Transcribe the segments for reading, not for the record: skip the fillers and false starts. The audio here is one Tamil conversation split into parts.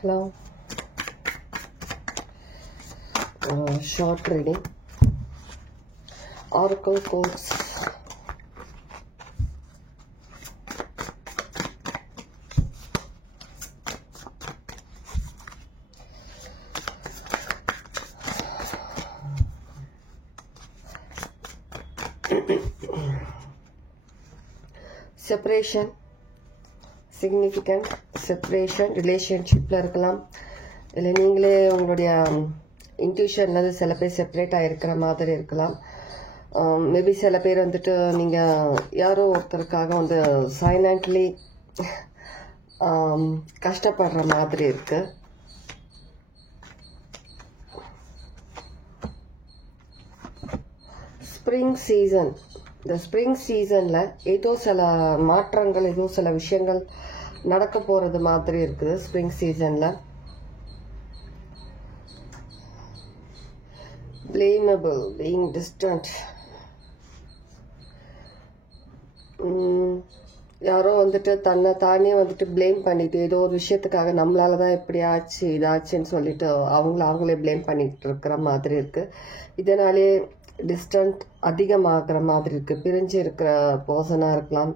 Hello. Short reading. Oracle codes. Separation. Significant separation ரிலேஷன்ஷிப்பில் இருக்கலாம். இல்லை நீங்களே உங்களுடைய இன்ட்யூஷன்ல சில பேர் செப்பரேட் ஆகிருக்கிற மாதிரி இருக்கலாம். மேபி சில பேர் வந்துட்டு நீங்கள் யாரோ ஒருத்தருக்காக வந்து சைலண்ட்லி கஷ்டப்படுற மாதிரி இருக்கு. Spring season. இந்த ஸ்ப்ரிங் சீசன்ல ஏதோ சில மாற்றங்கள், ஏதோ சில விஷயங்கள் நடக்க போறது மாதிரி இருக்குது. ஸ்ப்ரிங் சீசன்ல blamable, being distant. யாரோ வந்துட்டு தன்னை தானே வந்துட்டு பிளேம் பண்ணிட்டு ஏதோ ஒரு விஷயத்துக்காக நம்மளாலதான் இப்படி ஆச்சு இதாச்சுன்னு சொல்லிட்டு அவங்களே பிளேம் பண்ணிட்டு இருக்கிற மாதிரி இருக்கு. இதனாலே டிஸ்டன்ட் அதிகமாகிற மாதிரி இருக்கு. பிரிஞ்சு இருக்கிற பர்சனா இருக்கலாம்.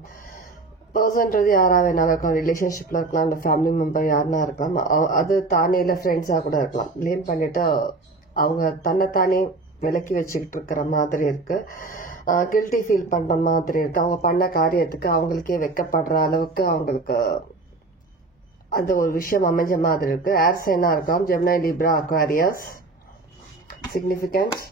பர்சன்றது யாரா வேணாலும் இருக்கலாம். ரிலேஷன்ஷிப்ல இருக்கலாம், இல்லை ஃபேமிலி மெம்பர் யாருன்னா இருக்கலாம். அது தானே இல்லை ஃப்ரெண்ட்ஸா கூட இருக்கலாம். பிளேம் பண்ணிட்டு அவங்க தன்னைத்தானே விலக்கி வச்சுக்கிட்டு இருக்கிற மாதிரி இருக்கு. கில்ட்டி ஃபீல் பண்ற மாதிரி இருக்கு. அவங்க பண்ண காரியத்துக்கு அவங்களுக்கே வெக்கப்படுற அளவுக்கு அவங்களுக்கு அந்த ஒரு விஷயம் அமைஞ்ச மாதிரி இருக்கு. ஏர் சைனா இருக்கலாம். ஜெமினி, லிப்ரா, அக்வாரியஸ். சிக்னிஃபிகன்ஸ்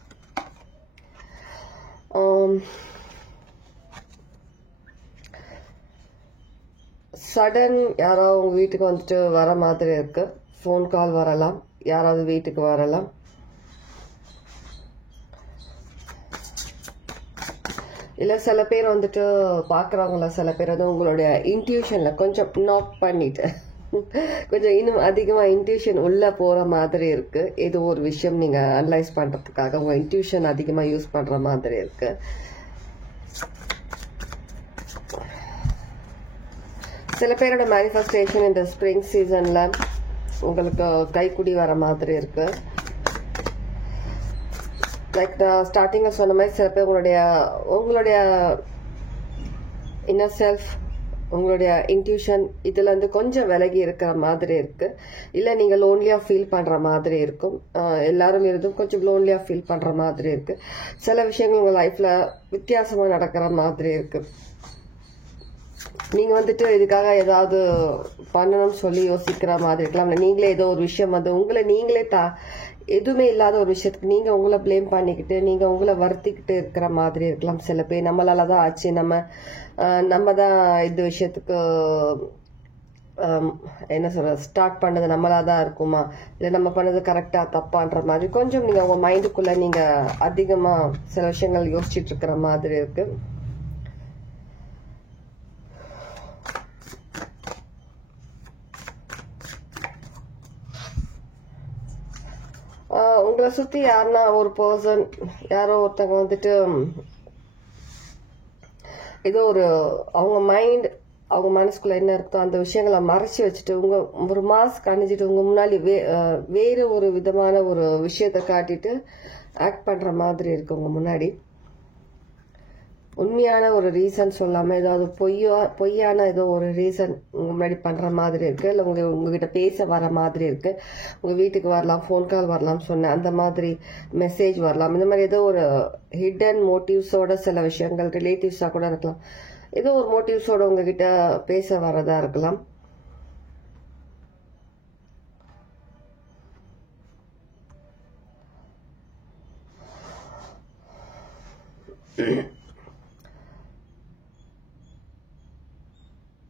சடன் யாராவது உங்க வீட்டுக்கு வந்துட்டு வர மாதிரி இருக்கு. ஃபோன் கால் வரலாம், யாராவது வீட்டுக்கு வரலாம். இல்ல சில பேர் வந்துட்டு பாக்குறவங்கள சில பேர் வந்து உங்களுடைய இன்ட்யூஷன்ல கொஞ்சம் நாக் பண்ணிட்டு கொஞ்சம் இன்னும் அதிகமா இன்ட்யூஷன் உள்ள போற மாதிரி இருக்கு. ஏதோ ஒரு விஷயம் நீங்க அனலைஸ் பண்றதுக்காக உங்க இன்ட்யூஷன் அதிகமா யூஸ் பண்ற மாதிரி இருக்கு. சில பேரோட மேனிஃபெஸ்டேஷன் இந்த ஸ்ப்ரிங் சீசன்ல உங்களுக்கு கைக்குடி வர மாதிரி இருக்கு. லைக் நான் ஸ்டார்டிங்ல சொன்ன மாதிரி சில பேர் உங்களுடைய இன்னர் செல்ஃப், உங்களுடைய இன்ட்யூஷன் இதுல இருந்து கொஞ்சம் விலகி இருக்கிற மாதிரி இருக்கு. இல்ல நீங்க லோன்லியா ஃபீல் பண்ற மாதிரி இருக்கும். எல்லாரும் இருந்தும் கொஞ்சம் லோன்லியா ஃபீல் பண்ற மாதிரி இருக்கு. சில விஷயங்கள் உங்க லைஃப்ல வித்தியாசமா நடக்கிற மாதிரி இருக்கு. நீங்க வந்துட்டு இதுக்காக ஏதாவது பண்ணணும்னு சொல்லி யோசிக்கிற மாதிரி இருக்கலாம். நீங்களே ஏதோ ஒரு விஷயம் வந்து உங்களை நீங்களே எதுவுமே இல்லாத ஒரு விஷயத்துக்கு நீங்க உங்களை பிளேம் பண்ணிக்கிட்டு நீங்க உங்களை வருத்திக்கிட்டு இருக்கிற மாதிரி இருக்கலாம். சில பேர் நம்மளாலதான் ஆச்சு, நம்ம தான் இந்த விஷயத்துக்கு என்ன சொல்ற ஸ்டார்ட் பண்ணது நம்மளாதான் இருக்குமா, இல்ல நம்ம பண்ணது கரெக்டா தப்பான்ற மாதிரி கொஞ்சம் நீங்க உங்க மைண்டுக்குள்ள நீங்க அதிகமா சில விஷயங்கள் யோசிச்சுட்டு இருக்கிற மாதிரி இருக்கு. உங்களை சுத்தி யாருன்னா ஒரு பர்சன், யாரோ ஒருத்தவங்க வந்துட்டு ஏதோ அவங்க மைண்ட், அவங்க மனசுக்குள்ள என்ன இருக்கோ அந்த விஷயங்களை மறைச்சு வச்சுட்டு உங்க ஒரு மாஸ்க் அணிஞ்சிட்டு உங்க முன்னாடி வேற ஒரு விதமான ஒரு விஷயத்த காட்டிட்டு ஆக்ட் பண்ற மாதிரி இருக்கு. உங்க முன்னாடி உண்மையான ஒரு ரீசன் சொல்லாம ஏதாவது பொய்யான ஏதோ ஒரு ரீசன் உங்க முன்னாடி பண்ற மாதிரி இருக்கு. இல்ல உங்ககிட்ட பேச வர மாதிரி இருக்கு. உங்க வீட்டுக்கு வரலாம், போன் கால் வரலாம் சொன்ன அந்த மாதிரி மெசேஜ் வரலாம். இந்த மாதிரி ஏதோ ஒரு ஹிடன் மோட்டிவ்ஸோட சில விஷயங்கள் ரிலேட்டிவ்ஸா கூட இருக்கலாம். ஏதோ ஒரு மோட்டிவ்ஸோட உங்ககிட்ட பேச வரதா இருக்கலாம்.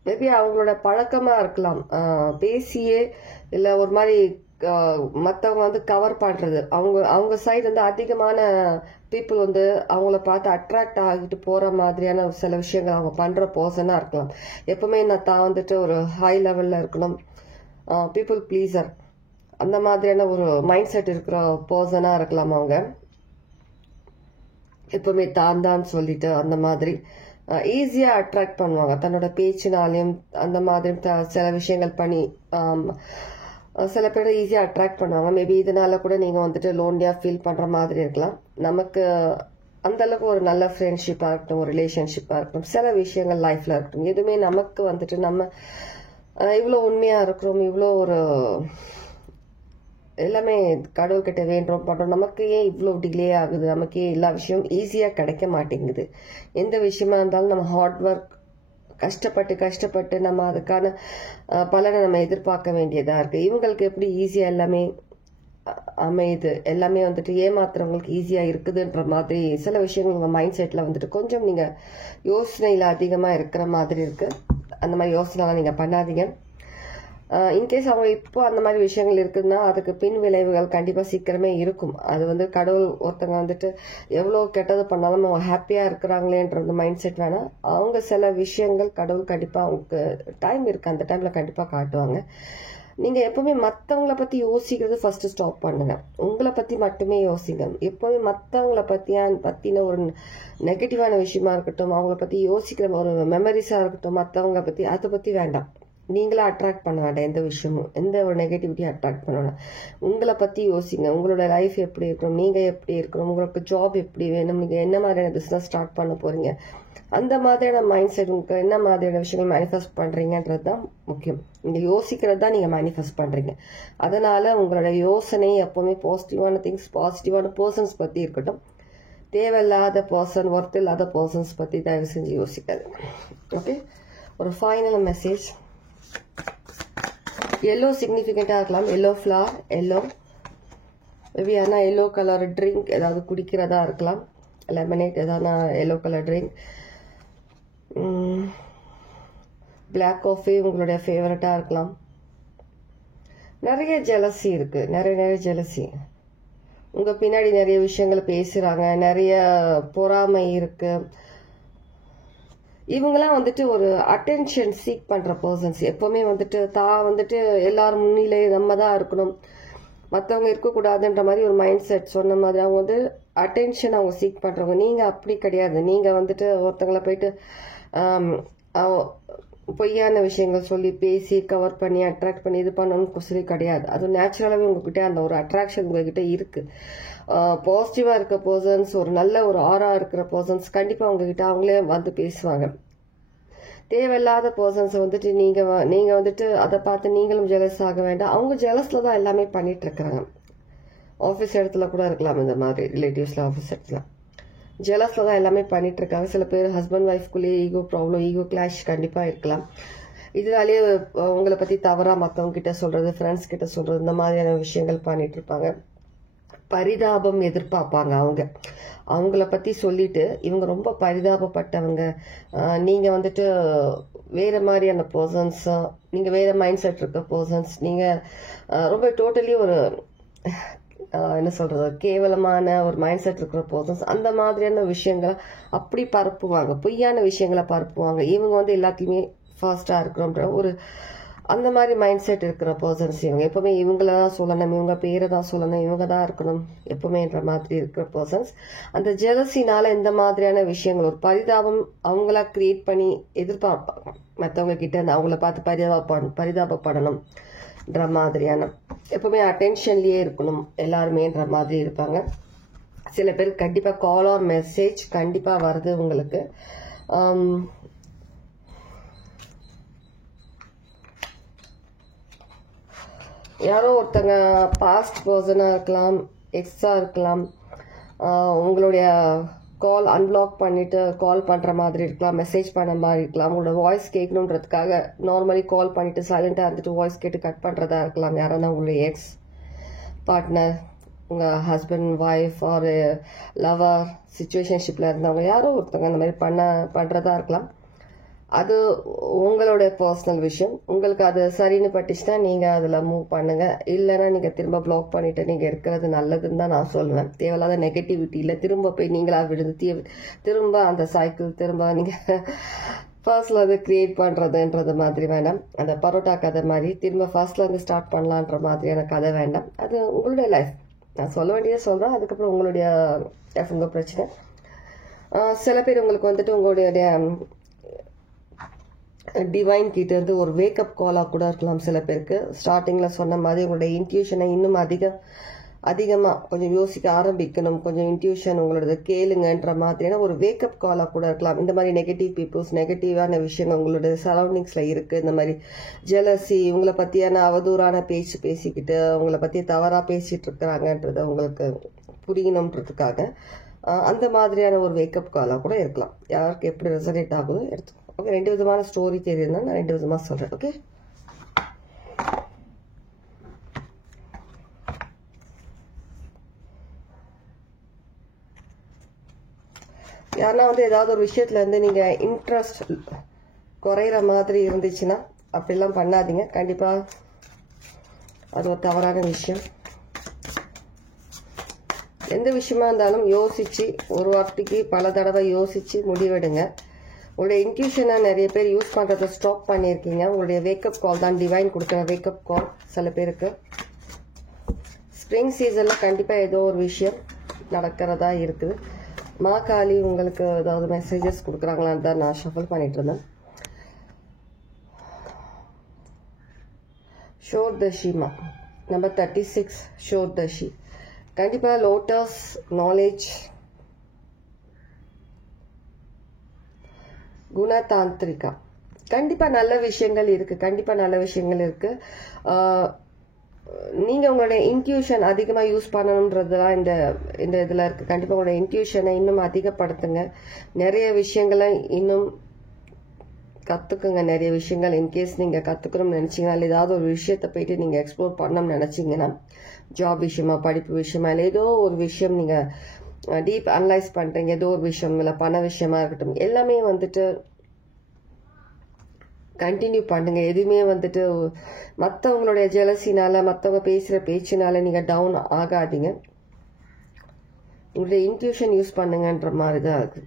மேபி அவங்களோட பழக்கமா இருக்கலாம். பேசியே இல்ல ஒரு மாதிரி மத்தவங்க வந்து கவர் பண்றது, அவங்க சைடு வந்து அதிகமான பீப்புள் வந்து அவங்கள பார்த்து அட்ராக்ட் ஆகிட்டு போற மாதிரியான சில விஷயங்கள் அவங்க பண்ற பர்சனா இருக்கலாம். எப்பவுமே தான் வந்துட்டு ஒரு ஹை லெவல்ல இருக்கணும், பீப்புள் பிளீசர் அந்த மாதிரியான ஒரு மைண்ட் செட் இருக்கிற பர்சனா இருக்கலாம். அவங்க எப்பவுமே தான் சொல்லிட்டு அந்த மாதிரி ஈஸியா அட்ராக்ட் பண்ணுவாங்க. தன்னோட பேச்சினாலையும் அந்த மாதிரி சில விஷயங்கள் பண்ணி சில பேர் ஈஸியாக அட்ராக்ட் பண்ணுவாங்க. மேபி இதனால கூட நீங்கள் வந்துட்டு லோன்லியாக ஃபீல் பண்ணுற மாதிரி இருக்கலாம். நமக்கு அந்த அளவுக்கு ஒரு நல்ல ஃப்ரெண்ட்ஷிப்பாக இருக்கட்டும், ஒரு ரிலேஷன்ஷிப்பாக இருக்கட்டும், சில விஷயங்கள் லைஃப்பில் இருக்கட்டும், எதுவுமே நமக்கு வந்துட்டு நம்ம இவ்வளோ உண்மையாக இருக்கிறோம், இவ்வளோ ஒரு எல்லாமே கடவுள்கிட்ட வேண்டுறோம் பண்ணுறோம், நமக்கு ஏன் இவ்வளோ டிலே ஆகுது, நமக்கு ஏன் எல்லா விஷயமும் ஈஸியாக கிடைக்க மாட்டேங்குது. எந்த விஷயமா இருந்தாலும் நம்ம ஹார்ட் ஒர்க் கஷ்டப்பட்டு நம்ம அதுக்கான பலனை நம்ம எதிர்பார்க்க வேண்டியதாக இருக்குது. இவங்களுக்கு எப்படி ஈஸியாக எல்லாமே அமையுது, எல்லாமே வந்துட்டு ஏமாத்துறவங்களுக்கு ஈஸியாக இருக்குதுன்ற மாதிரி சில விஷயங்கள் உங்கள் மைண்ட் செட்டில் வந்துட்டு கொஞ்சம் நீங்கள் யோசனையில் அதிகமாக இருக்கிற மாதிரி இருக்குது. அந்த மாதிரி யோசனைலாம் நீங்கள் பண்ணாதீங்க. இன்கேஸ் அவங்க இப்போ அந்த மாதிரி விஷயங்கள் இருக்குதுன்னா அதுக்கு பின் விளைவுகள் கண்டிப்பாக சீக்கிரமே இருக்கும். அது வந்து கடவுள் ஒருத்தங்க வந்துட்டு எவ்வளோ கெட்டது பண்ணாலும் அவங்க ஹாப்பியாக இருக்கிறாங்களேன்றது மைண்ட் செட் வேணாம். அவங்க சில விஷயங்கள் கடவுள் கண்டிப்பாக அவங்களுக்கு டைம் இருக்குது, அந்த டைமில் கண்டிப்பாக காட்டுவாங்க. நீங்கள் எப்போவுமே மற்றவங்கள பற்றி யோசிக்கிறது ஃபஸ்ட்டு ஸ்டாப் பண்ணுங்க. உங்களை பற்றி மட்டுமே யோசிங்க. எப்போவுமே மற்றவங்கள பற்றின ஒரு நெகட்டிவான விஷயமா இருக்கட்டும், அவங்கள பற்றி யோசிக்கிற ஒரு மெமரிஸாக இருக்கட்டும், மற்றவங்கள பற்றி அதை பற்றி வேண்டாம். நீங்களா அட்ராக்ட் பண்ண வேண்டாம். எந்த விஷயமும் எந்த ஒரு நெகட்டிவிட்டியும் அட்ராக்ட் பண்ண வேண்டாம். உங்களை பற்றி யோசிங்க. உங்களோட லைஃப் எப்படி இருக்கணும், நீங்கள் எப்படி இருக்கணும், உங்களுக்கு ஜாப் எப்படி வேணும், நீங்கள் என்ன மாதிரியான பிஸ்னஸ் ஸ்டார்ட் பண்ண போகிறீங்க, அந்த மாதிரியான மைண்ட் செட் உங்களுக்கு என்ன மாதிரியான விஷயங்கள் மேனிஃபெஸ்ட் பண்ணுறீங்கன்றது தான் முக்கியம். நீங்கள் யோசிக்கிறது தான் நீங்கள் மேனிஃபெஸ்ட் பண்ணுறீங்க. அதனால் உங்களோட யோசனை எப்போவுமே பாசிட்டிவான திங்ஸ், பாசிட்டிவான பர்சன்ஸ் பற்றி இருக்கட்டும். தேவையில்லாத பர்சன், ஒர்த் இல்லாத பர்சன்ஸ் பற்றி தயவு செஞ்சு யோசிக்காது. ஓகே, ஒரு ஃபைனல் மெசேஜ். எல்லோ சிக்னிஃபிகண்ட்டாக இருக்கலாம். எல்லோ ஃப்ளவர், எல்லோ மேபி ஆனால் எல்லோ கலர் ட்ரிங்க் ஏதாவது குடிக்கிறதா இருக்கலாம். லெமனேட் ஏதாவது yellow colour drink. Black coffee உங்களுடைய ஃபேவரட்டாக இருக்கலாம். நிறைய ஜெலசி இருக்குது, நிறைய ஜெலசி. உங்கள் பின்னாடி நிறைய விஷயங்கள் பேசுகிறாங்க, நிறைய பொறாமை இருக்குது. இவங்கெல்லாம் வந்துட்டு ஒரு அட்டென்ஷன் சீக் பண்ணுற பர்சன்ஸ். எப்போவுமே வந்துட்டு வந்துட்டு எல்லாரும் முன்னிலே நம்ம தான் இருக்கணும், மற்றவங்க இருக்கக்கூடாதுன்ற மாதிரி ஒரு மைண்ட் செட் சொன்ன மாதிரி அவங்க வந்து அட்டென்ஷன் அவங்க சீக் பண்ணுறவங்க. நீங்கள் அப்படி கிடையாது. நீங்கள் வந்துட்டு ஒருத்தங்களை போயிட்டு பொய்யான விஷயங்கள் சொல்லி பேசி கவர் பண்ணி அட்ராக்ட் பண்ணி இது பண்ணணும்னு சொல்லி கிடையாது. அது நேச்சுரலாகவே உங்ககிட்ட அந்த ஒரு அட்ராக்ஷன் உங்ககிட்ட இருக்குது. பாசிட்டிவாக இருக்க பர்சன்ஸ், ஒரு நல்ல ஒரு ஆரா இருக்கிற பர்சன்ஸ் கண்டிப்பாக உங்ககிட்ட அவங்களே வந்து பேசுவாங்க. தேவையில்லாத பர்சன்ஸை வந்துட்டு நீங்கள் வந்துட்டு அதை பார்த்து நீங்களும் ஜெலஸ் ஆக வேண்டாம். அவங்க ஜெலஸில் தான் எல்லாமே பண்ணிட்டு இருக்கிறாங்க. ஆஃபீஸ் இடத்துல கூட இருக்கலாம், இந்த மாதிரி ரிலேட்டிவ்ஸில் ஆஃபீஸ் இடத்துல ஜெலஸில் தான் எல்லாமே பண்ணிட்டு இருக்காங்க. சில பேர் ஹஸ்பண்ட் ஒய்ஃப்குள்ளேயே ஈகோ ப்ராப்ளம், ஈகோ கிளாஷ் கண்டிப்பாக இருக்கலாம். இதனாலேயே உங்களை பற்றி தவறாக மற்றவங்க கிட்ட சொல்கிறது, ஃப்ரெண்ட்ஸ் கிட்ட சொல்கிறது, இந்த மாதிரியான விஷயங்கள் பண்ணிட்டு இருப்பாங்க. பரிதாபம் எதிர்பார்ப்பாங்க. அவங்கள பற்றி சொல்லிட்டு இவங்க ரொம்ப பரிதாபப்பட்டவங்க, நீங்கள் வந்துட்டு வேறு மாதிரியான பர்சன்ஸ், நீங்கள் வேறு மைண்ட் செட் இருக்க பர்சன்ஸ், நீங்கள் ரொம்ப டோட்டலி ஒரு என்ன சொல்கிறது கேவலமான ஒரு மைண்ட் செட் இருக்கிற பர்சன்ஸ், அந்த மாதிரியான விஷயங்களை அப்படி பரப்புவாங்க, பொய்யான விஷயங்களை பரப்புவாங்க. இவங்க வந்து எல்லாத்தையுமே ஃபாஸ்ட்டாக இருக்கிறோன்ற ஒரு அந்த மாதிரி மைண்ட் செட் இருக்கிற பர்சன்ஸ். இவங்க எப்பவுமே இவங்கள தான் சொல்லணும், இவங்க பேரை தான் சொல்லணும், இவங்க தான் இருக்கணும் எப்பவுமேன்ற மாதிரி இருக்கிற பர்சன்ஸ். அந்த ஜெலசினால இந்த மாதிரியான விஷயங்கள் ஒரு பரிதாபம் அவங்களா கிரியேட் பண்ணி எதிர்பார்ப்பாங்க மற்றவங்க கிட்ட. அவங்கள பார்த்து பரிதாபப்படணும்ன்ற மாதிரியான, எப்பவுமே அட்டென்ஷன்லயே இருக்கணும் எல்லாருமேன்ற மாதிரி இருப்பாங்க. சில பேருக்கு கண்டிப்பாக கால் ஆர் மெசேஜ் கண்டிப்பாக வருது உங்களுக்கு. யாரோ ஒருத்தங்க பாஸ்ட் பர்சனாக இருக்கலாம், எக்ஸாக இருக்கலாம். உங்களுடைய கால் அன்பிளாக் பண்ணிவிட்டு கால் பண்ணுற மாதிரி இருக்கலாம், மெசேஜ் பண்ண மாதிரி இருக்கலாம். உங்களோட வாய்ஸ் கேட்கணுன்றதுக்காக நார்மலி கால் பண்ணிவிட்டு சைலண்ட்டாக இருந்துட்டு வாய்ஸ் கேட்டு கட் பண்ணுறதா இருக்கலாம். யாராவது உங்களுடைய எக்ஸ் பார்ட்னர், உங்கள் ஹஸ்பண்ட் ஒய்ஃப் ஒரு லவர் சிச்சுவேஷன்ஷிப்பில் இருந்தவங்க யாரோ ஒருத்தவங்க அந்த மாதிரி பண்ணுறதா இருக்கலாம். அது உங்களோட பர்சனல் விஷயம். உங்களுக்கு அது சரின்னு பட்டுச்சுன்னா நீங்கள் அதில் மூவ் பண்ணுங்கள். இல்லைன்னா நீங்கள் திரும்ப பிளாக் பண்ணிவிட்டு நீங்கள் இருக்கிறது நல்லதுன்னு தான் நான் சொல்லுவேன். தேவையில்லாத நெகட்டிவிட்டியில் திரும்ப போய் நீங்களாக விழுந்து திரும்ப அந்த சைக்கிள் திரும்ப நீங்கள் ஃபர்ஸ்ட்ல வந்து கிரியேட் பண்ணுறதுன்றது மாதிரி வேண்டாம். அந்த பரோட்டா கதை மாதிரி திரும்ப ஃபர்ஸ்ட்ல இருந்து ஸ்டார்ட் பண்ணலான்ற மாதிரியான கதை வேண்டாம். அது உங்களுடைய லைஃப். நான் சொல்ல வேண்டியதை சொல்கிறேன், அதுக்கப்புறம் உங்களுடைய லைஃப் உங்கள் பிரச்சனை. சில பேர் உங்களுக்கு வந்துட்டு உங்களுடைய டிவைன் கிட்ட இருந்து ஒரு வேக்கப் காலாக கூட இருக்கலாம் சில பேருக்கு. ஸ்டார்டிங்கில் சொன்ன மாதிரி உங்களுடைய இன்ட்யூஷனை இன்னும் அதிகமாக கொஞ்சம் யோசிக்க ஆரம்பிக்கணும், கொஞ்சம் இன்ட்யூஷன் உங்களோட கேளுங்கன்ற மாதிரியான ஒரு வேக்கப் காலாக கூட இருக்கலாம். இந்த மாதிரி நெகட்டிவ் பீப்புள்ஸ், நெகட்டிவான விஷயங்கள் உங்களோட சரௌண்டிங்ஸில் இருக்குது. இந்த மாதிரி ஜெலசி, உங்களை பற்றியான அவதூறான பேச்சு பேசிக்கிட்டு உங்களை பற்றி தவறாக பேசிகிட்டு இருக்கிறாங்கன்றது உங்களுக்கு புரியணுன்றதுக்காக அந்த மாதிரியான ஒரு வேக்கப் காலாக கூட இருக்கலாம். யாருக்கு எப்படி ரெசனேட் ஆகுதோ எடுத்துக்கோ. ஓகே, 2 விதமான ஸ்டோரி தெரியுதுன்னா நான் 2 விதமாக சொல்கிறேன். ஓகே, யாருன்னா ஏதாவது ஒரு விஷயத்துல இருந்து நீங்க இன்ட்ரெஸ்ட் குறையிற மாதிரி இருந்துச்சுன்னா அப்படிலாம் பண்ணாதீங்க. கண்டிப்பா அது ஒரு தவறான விஷயம். எந்த விஷயமா இருந்தாலும் யோசிச்சு, ஒரு வார்த்தைக்கு பல தடவை யோசிச்சு முடிவெடுங்க. உங்களுடைய இன்ட்யூஷனை நிறைய பேர் யூஸ் பண்றதை ஸ்டாப் பண்ணியிருக்கீங்க. உங்களுடைய வேக்கப் கால் தான் டிவைன் கொடுக்குற வேக்கப் கால் சில பேருக்கு. ஸ்ப்ரிங் சீசன்ல கண்டிப்பா ஏதோ ஒரு விஷயம் நடக்கிறதா இருக்குது. மாகாளி உங்களுக்கு ஏதாவது மெசேஜஸ் கொடுக்குறாங்களான்னு தான் நான் ஷஃபிள் பண்ணிட்டு இருந்தேன். ஷோர்தஷிமா நம்பர் 36 ஷோர்தஷி. கண்டிப்பா லோட்டஸ், நாலேஜ், குணதாந்திரிகா, கண்டிப்பா நல்ல விஷயங்கள் இருக்கு. கண்டிப்பா நல்ல விஷயங்கள் இருக்கு. நீங்க உங்களுடைய இன்ட்யூஷன் அதிகமா யூஸ் பண்ணணும்ன்றதுதான் இந்த இதுல இருக்கு. கண்டிப்பா உங்களோட இன்ட்யூஷனை இன்னும் அதிகப்படுத்துங்க. நிறைய விஷயங்களை இன்னும் கத்துக்குங்க. நிறைய விஷயங்கள் இன்கேஸ் நீங்க கத்துக்கணும்னு நினைச்சீங்கன்னா, இல்லை ஏதாவது ஒரு விஷயத்தை போயிட்டு நீங்க எக்ஸ்ப்ளோர் பண்ணணும்னு நினைச்சீங்கன்னா, ஜாப் விஷயமா, படிப்பு விஷயமா, இல்லை ஏதோ ஒரு விஷயம் நீங்க டீப் அனலைஸ் பண்றீங்க, ஏதோ ஒரு விஷயம், இல்லை பண விஷயமா இருக்கட்டும், எல்லாமே கண்டினியூ பண்ணுங்க. எதுவுமே மற்றவங்களுடைய ஜெலசினால, மற்றவங்க பேசுற பேச்சுனால நீங்க டவுன் ஆகாதீங்க. உங்களுடைய இன்ட்யூஷன் யூஸ் பண்ணுங்கன்ற மாதிரி தான் இருக்கு.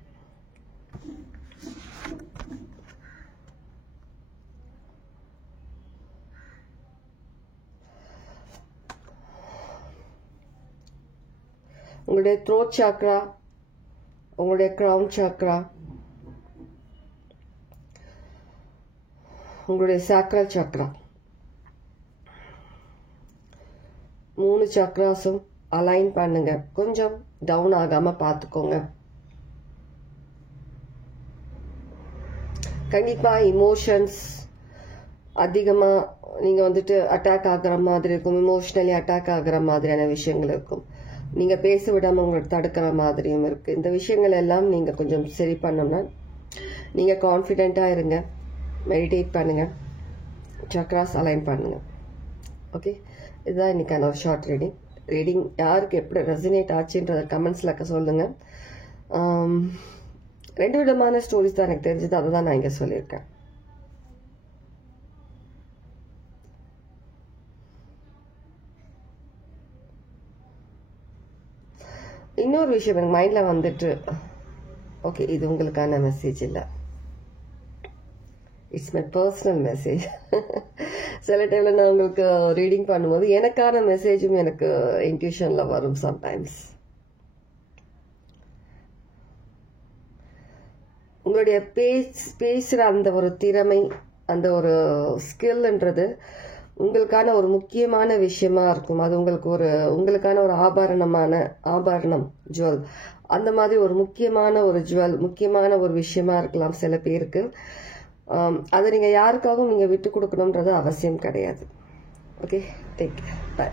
உங்களுடைய த்ரோட் சாக்ரா, உங்களுடைய கிரவுன் சாக்ரா, உங்களுடைய சாக்ரல் சக்ரா, 3 சக்ராஸும் அலைன் பண்ணுங்க. கொஞ்சம் டவுன் ஆகாம பாத்துக்கோங்க. கண்டிப்பா இமோஷன்ஸ் அதிகமா நீங்க அட்டாக் ஆகுற மாதிரி இருக்கும். இமோஷனலி அட்டாக் ஆகுற மாதிரியான விஷயங்கள் இருக்கும். நீங்க பேச விடாம உங்களுக்கு தடுக்கிற மாதிரியும் இருக்கு. இந்த விஷயங்கள் எல்லாம் நீங்க கொஞ்சம் சரி பண்ணோம்னா, நீங்க கான்ஃபிடென்ட்டா இருங்க. மெடிடேட் பண்ணுங்க, சக்ராஸ் அலைன் பண்ணுங்க. ஓகே, இதுதான் இன்னைக்கான ஒரு ஷார்ட் ரீடிங். யாருக்கு எப்படி ரெசனேட் ஆச்சுன்றத கமெண்ட்ஸ்ல சொல்லுங்க. 2 விதமான ஸ்டோரிஸ் தான் எனக்கு தெரிஞ்சது, அதை தான் நான் இங்க சொல்லியிருக்கேன். இன்னொரு விஷயம் எனக்கு மைண்ட்ல ஓகே, இது உங்களுக்கான மெசேஜ் இல்லை, இட்ஸ் மை பர்சனல் மெசேஜ். சில டைம்ல நான் உங்களுக்கு ரீடிங் பண்ணும்போது எனக்கான மெசேஜும் எனக்கு இன்ட்யூஷன்ல வரும் சம்டைம்ஸ். உங்களுடைய பேசுற அந்த ஒரு திறமை, அந்த ஒரு ஸ்கில்ன்றது உங்களுக்கான ஒரு முக்கியமான விஷயமா இருக்கும். அது உங்களுக்கான ஒரு ஆபரணம், ஜுவல், அந்த மாதிரி ஒரு முக்கியமான ஒரு ஜுவல், முக்கியமான ஒரு விஷயமா இருக்கலாம் சில பேருக்கு. அதை நீங்க யாருக்காகவும் நீங்க விட்டு கொடுக்கணும்ன்றது அவசியம் கிடையாது. Okay, take care, by.